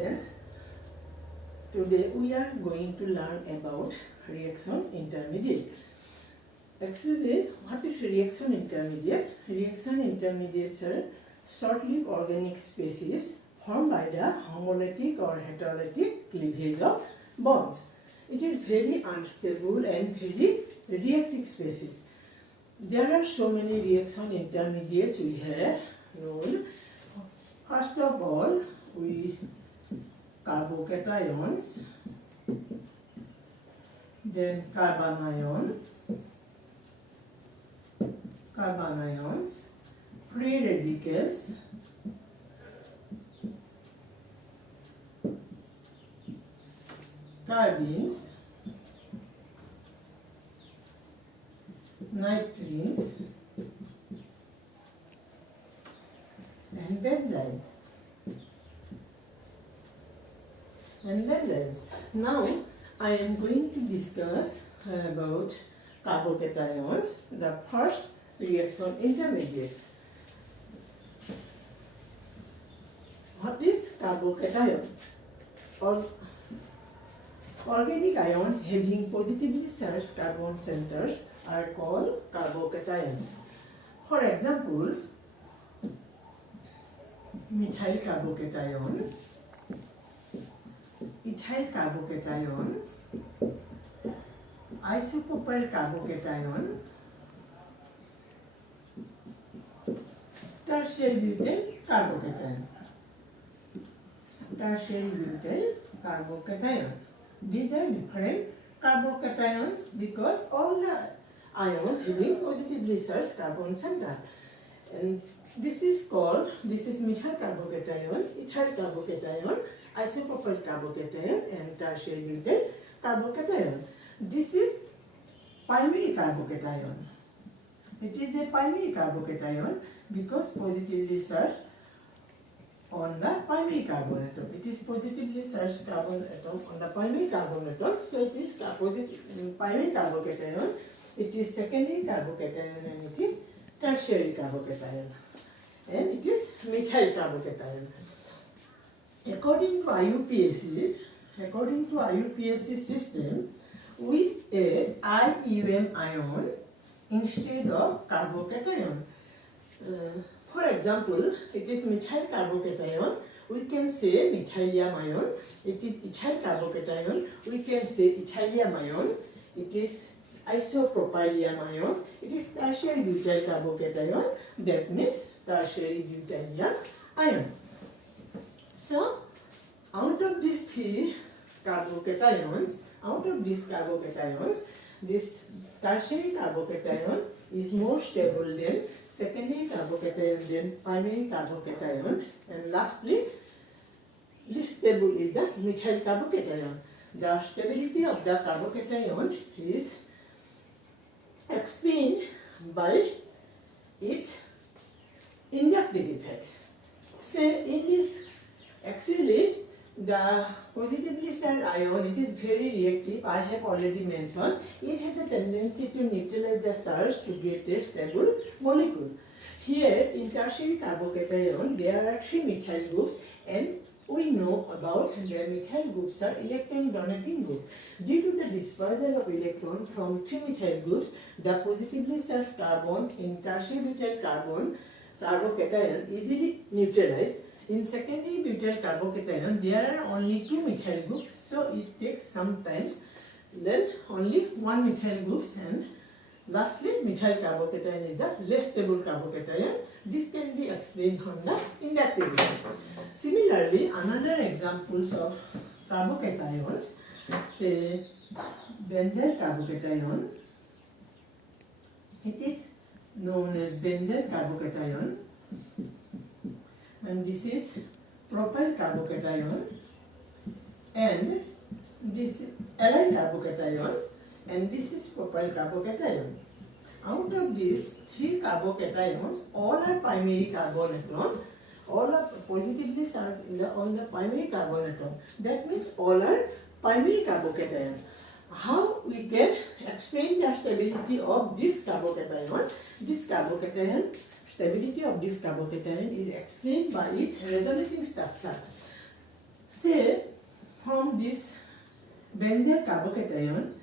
students, today we are going to learn about reaction intermediate. Actually, what is reaction intermediate? Reaction intermediates are short-lived organic species formed by the homolytic or heterolytic cleavage of bonds. It is very unstable and very reactive species. There are so many reaction intermediates we have known. First of all, we carbocations, then carbanions, free radicals, carbines, nitrines, and benzyne. Now I am going to discuss about carbocations, the first reaction intermediates. What is carbocation? Organic ion having positively charged carbon centers are called carbocations. For examples, methyl carbocation, ethyl carbocation, isopropyl carbocation, tertiary butyl carbocation. These are different carbocations because all the ions having positively charged carbon center. And this is methyl carbocation, ethyl carbocation, isopropyl carbocation, and tertiary butyl carbocation. This is primary carbocation. It is a primary carbocation because positively charged on the primary carbon atom. It is positively charged carbon atom on the primary carbon atom. So it is primary carbocation. It is secondary carbocation and it is tertiary carbocation. And it is methyl carbocation. According to IUPAC system, we add IUM ion instead of carbocation. For example, it is methyl carbocation, we can say methylium ion. It is ethyl carbocation, we can say ethylium ion. It is isopropylium ion. It is tertiary butyl carbocation, that means tertiary butylium ion. So, out of these carbocations, this tertiary carbocation is more stable than secondary carbocation, then primary carbocation, and lastly, least stable is the methyl carbocation. The stability of the carbocation is explained by its inductive effect. Say in this, actually, the positively charged ion, it is very reactive. I have already mentioned. It has a tendency to neutralize the charge to get a stable molecule. Here in tertiary carbocation, there are 3 methyl groups, and we know about the methyl groups are electron donating group. Due to the dispersal of electron from 3 methyl groups, the positively charged carbon in tertiary butyl carbocation easily neutralized. In secondary butyl carbocation, there are only 2 methyl groups, so it takes some time. Then only 1 methyl groups, and lastly, methyl carbocation is the less stable carbocation. This can be explained from the inductive effect. Similarly, another examples of carbocations, say benzyl carbocation. It is known as benzyl carbocation. And this is propyl carbocation, and this is allyl carbocation, and this is propyl carbocation. Out of these 3 carbocations, all are primary carbon atom. All are positively charged on the primary carbon atom. That means all are primary carbocation. How we can explain the stability of this carbocation? Stability of this carbocation is explained by its resonating structure. Say this benzyl carbocation,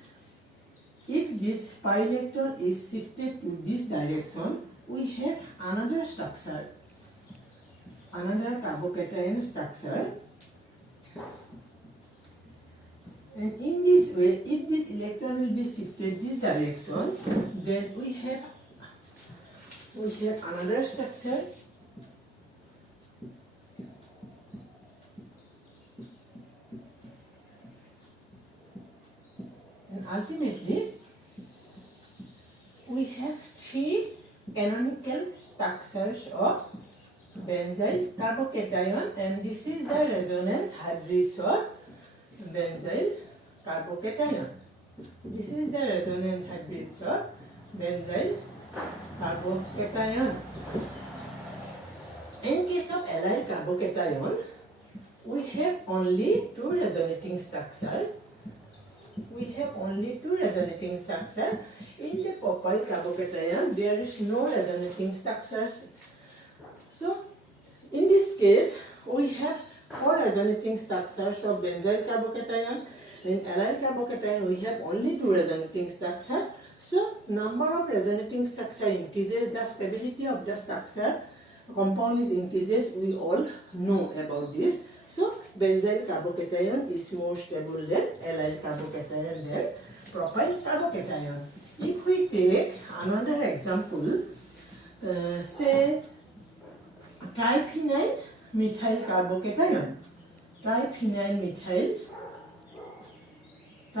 if this pi electron is shifted to this direction, we have another structure, another carbocation structure. And in this way, if this electron will be shifted this direction, then we have another structure. And ultimately, we have three canonical structures of benzyl carbocation, and this is the resonance hybrids of benzyl carbocation. This is the resonance hybrids of benzyl carbocation. In case of allyl carbocation, we have only two resonating structures. We have only two resonating structures. In the propyl carbocation, there is no resonating structures. So, in this case, we have four resonating structures of benzyl carbocation. In allyl carbocation, we have only two resonating structures. So, number of resonating structure increases, the stability of the structure compound is increases. We all know about this. So, benzyl carbocation is more stable than allyl carbocation than propyl carbocation. If we take another example, say triphenyl methyl carbocation, triphenyl methyl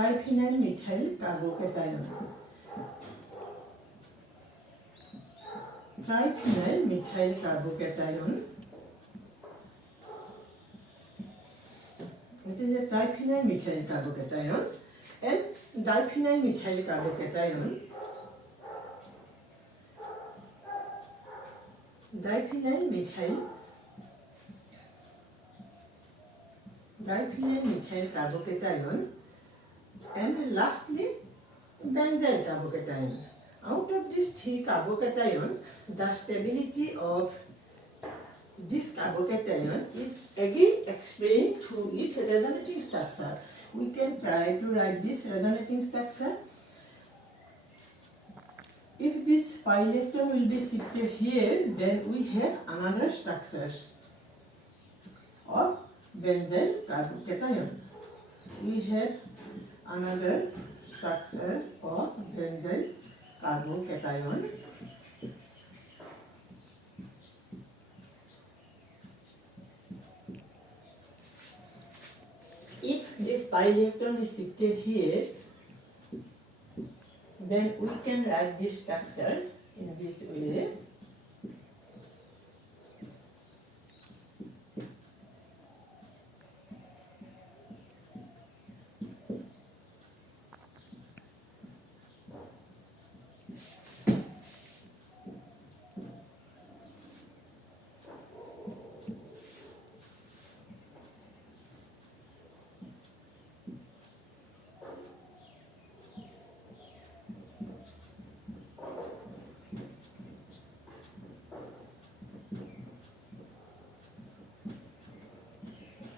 carbocation, triphenyl methyl carbocation. It is a triphenyl methyl carbocation and diphenyl methyl carbocation. Diphenyl methyl carbocation, and lastly benzyl carbocation. Out of these three carbocation, the stability of this carbocation is again explained through its resonating structure. We can try to write this resonating structure. If this pi electron will be shifted here, then we have another structure of benzyl carbocation. We have another structure of benzyl carbocation. If this pi electron is shifted here, then we can write this structure in this way.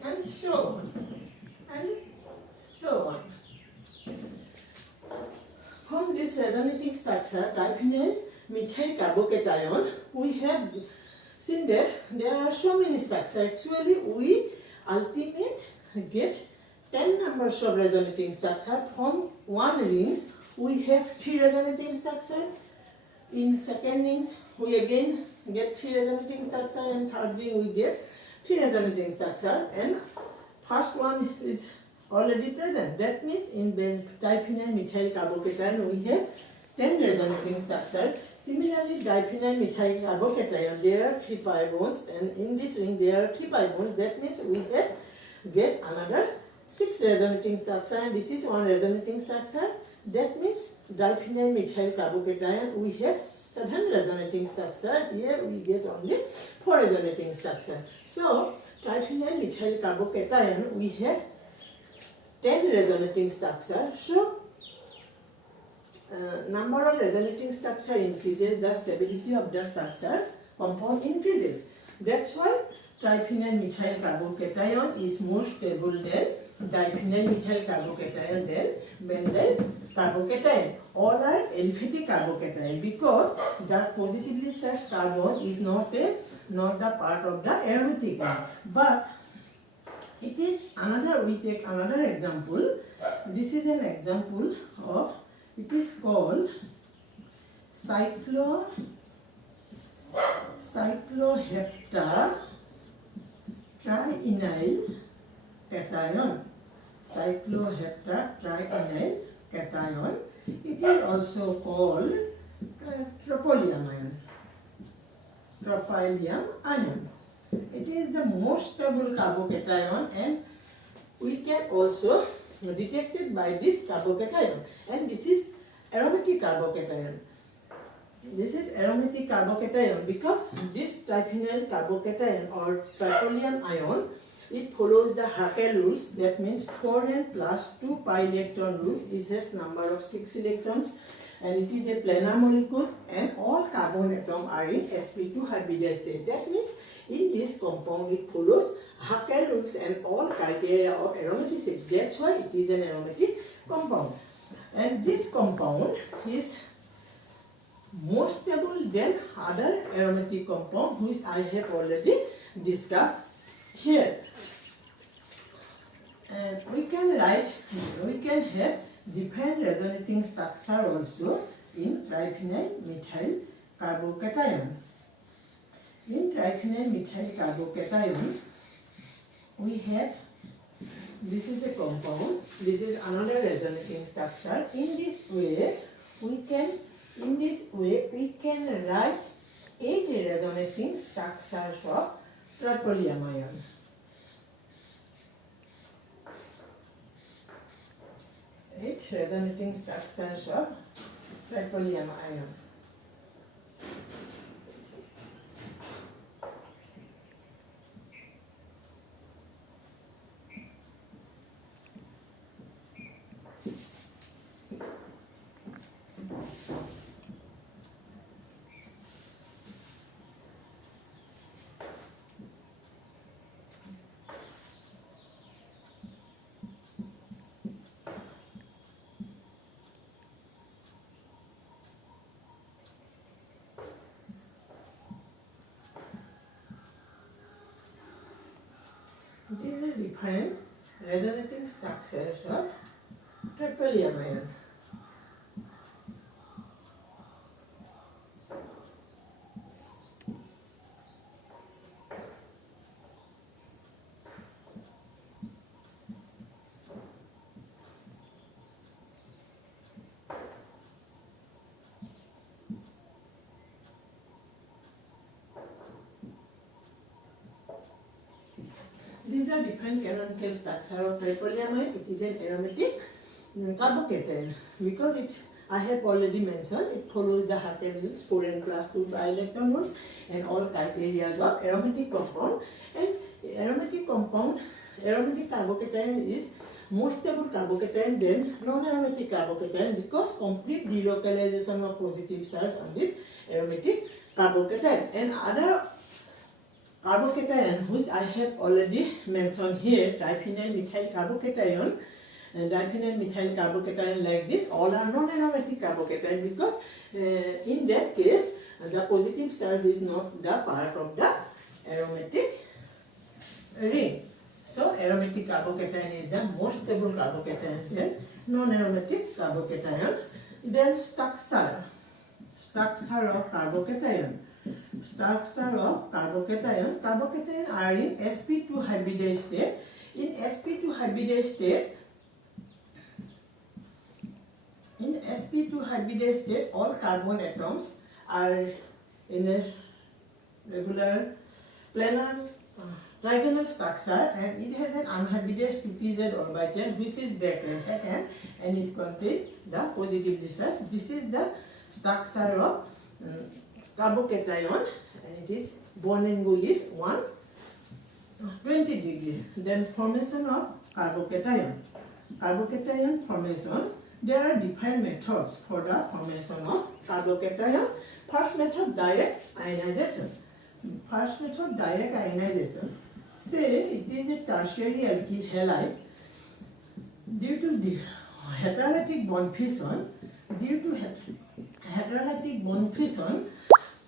And so on. From this resonating structure, diphenyl methyl carbocation, we have seen that there are so many structures. Actually, we ultimately get 10 numbers of resonating structure. From one rings, we have 3 resonating structure. In second rings, we again get 3 resonating structure, and third ring we get 3 resonating structure, and first one is already present. That means in diphenyl methyl carbocation we have 10 resonating structure. Similarly, diphenyl methyl carbocation, there are 3 pi bonds, and in this ring there are 3 pi bonds. That means we get another 6 resonating structure, and this is 1 resonating structure. That means diphenyl methyl carbocation we have 7 resonating structure. Here we get only 4 resonating structure. So triphenyl methyl carbocation we have 10 resonating structure. So number of resonating structure increases, the stability of the structure compound increases. That's why triphenyl methyl carbocation is more stable than diphenyl methyl carbocation than benzyl carbocation. All are aliphatic carbocation because the positively charged carbon is not the part of the aromatic one. But it is another, we take another example. This is an example of, it is called cyclohepta trienal cation. Cyclohepta trienal cation. It is also called tropylium ion. Tropylium ion. It is the most stable carbocation, and we can also detect it by this carbocation. And this is aromatic carbocation. This is aromatic carbocation because this triphenyl carbocation or tropylium ion, it follows the Hakel rules. That means 4n plus 2 pi electron rules. This has number of 6 electrons, and it is a planar molecule, and all carbon atoms are in sp2 hybridized state. That means in this compound it follows Hakel rules and all criteria of aromaticity. That's why it is an aromatic compound. And this compound is more stable than other aromatic compound which I have already discussed here. And we can have different resonating structure also in triphenyl methyl carbocation. In triphenyl methyl carbocation, we have, this is a compound, this is another resonating structure. In this way, we can write 8 resonating structures of tropylium ion. 8 resonating structures of tropylium ion. These are different resonating structures of tropylium ion. These are different canonical structure of tropylium ion. It is an aromatic carbocation because it, I have already mentioned, it follows the Hakel rules, 4n plus 2 pi electron rules, and all criteria of aromatic compound. And aromatic carbocation is more stable carbocation than non-aromatic carbocation because complete delocalization of positive charge on this aromatic carbocation. And other carbocation which I have already mentioned here, triphenyl methyl carbocation and diphenyl methyl carbocation like this, all are non-aromatic carbocation because in that case the positive charge is not the part of the aromatic ring. So aromatic carbocation is the most stable carbocation than non-aromatic carbocation. Then structure of carbocation. Structure of carbocation. Carbocation are in sp2 hybridized state. In sp2 hybridized state, all carbon atoms are in a regular planar trigonal structure, and it has an unhybridized 2pz orbital which is backward and it contains the positively charged. This is the structure of carbocation, and it is bond angle is 120 degree. Then formation of carbocation. Carbocation formation. There are different methods for the formation of carbocation. First method, direct ionization. First method, direct ionization. Say it is a tertiary alkyl halide due to the heterolytic bond fission.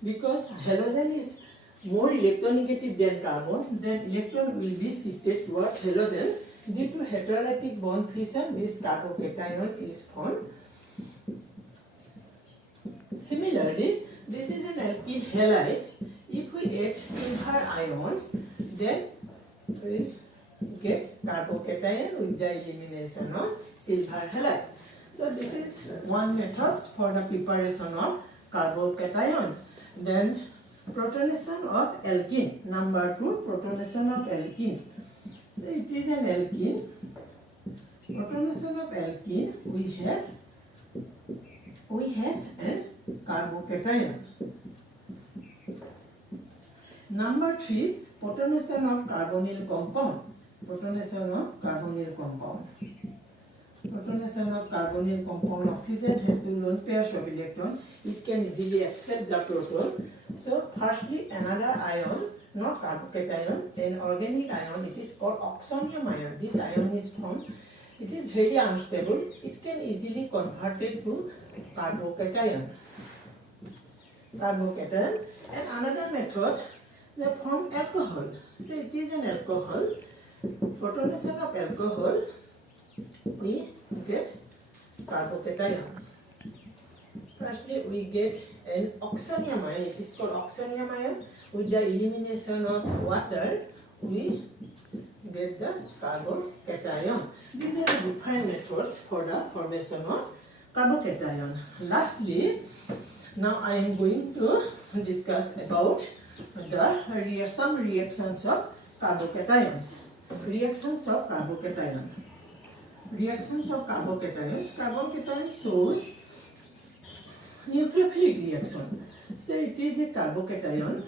Because halogen is more electronegative than carbon, then electron will be shifted towards halogen. Due to heterolytic bond fission, this carbocation is formed. Similarly, this is an alkyl halide. If we add silver ions, then we get carbocation with the elimination of silver halide. So this is one method for the preparation of carbocations. Then protonation of alkene. Number 2, protonation of alkene. So it is an alkene. Protonation of alkene, we have an carbocation. Number 3, protonation of carbonyl compound. Protonation of carbonyl compound. Protonation of carbonyl compound. Oxygen has two lone pairs of electrons. It can easily accept the proton. So firstly, another ion, not carbocation, an organic ion, it is called oxonium ion. This ion is formed. It is very unstable. It can easily converted to carbocation. And another method, they form alcohol. So it is an alcohol. Protonation of alcohol, we get carbocation. Firstly, we get an oxonium ion. It is called oxonium ion. With the elimination of water, we get the carbocation. These are the different methods for the formation of carbocation. Lastly, now I am going to discuss about some reactions of carbocations. Reactions of carbocation. Reactions of carbocations. Carbocation shows nucleophilic reaction. So it is a carbocation.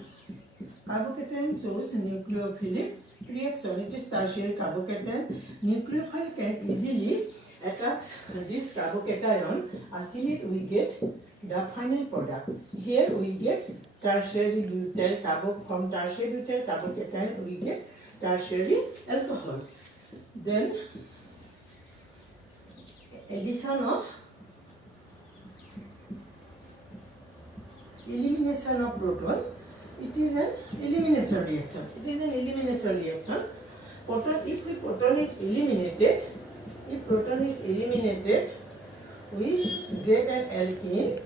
Carbocation shows nucleophilic reaction. It is tertiary carbocation. Nucleophile can easily attack this carbocation. Ultimately, we get the final product. Here we get tertiary butyl carbo. From tertiary butyl carbocation, we get tertiary alcohol. Then addition of elimination of proton. It is an elimination reaction. It is an elimination reaction. If proton is eliminated, we get an alkene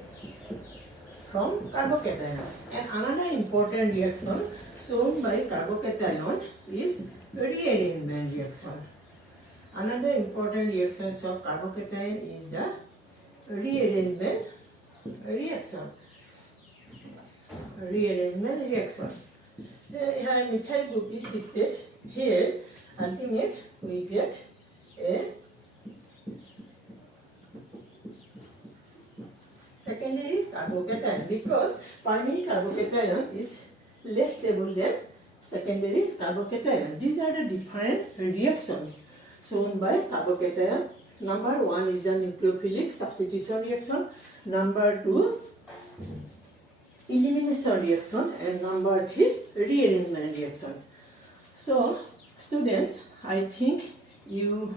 from carbocation. And another important reaction shown by carbocation is rearrangement reaction. Another important reaction of carbocation is the rearrangement reaction. Rearrangement reaction. Here methyl group is shifted. Here, ultimate we get a secondary carbocation, because primary carbocation is less stable than secondary carbocation. These are the different reactions shown by carbocation. Number 1 is the nucleophilic substitution reaction. Number 2, elimination reaction, and number 3, rearrangement reactions. So students, I think you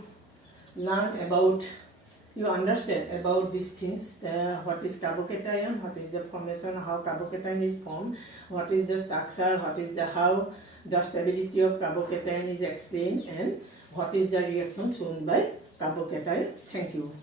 learn about, you understand about these things. What is carbocation, what is the formation, how carbocation is formed, what is the structure, what is the how the stability of carbocation is explained, and what is the reaction shown by carbocation. Thank you.